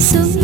sung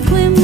disappointment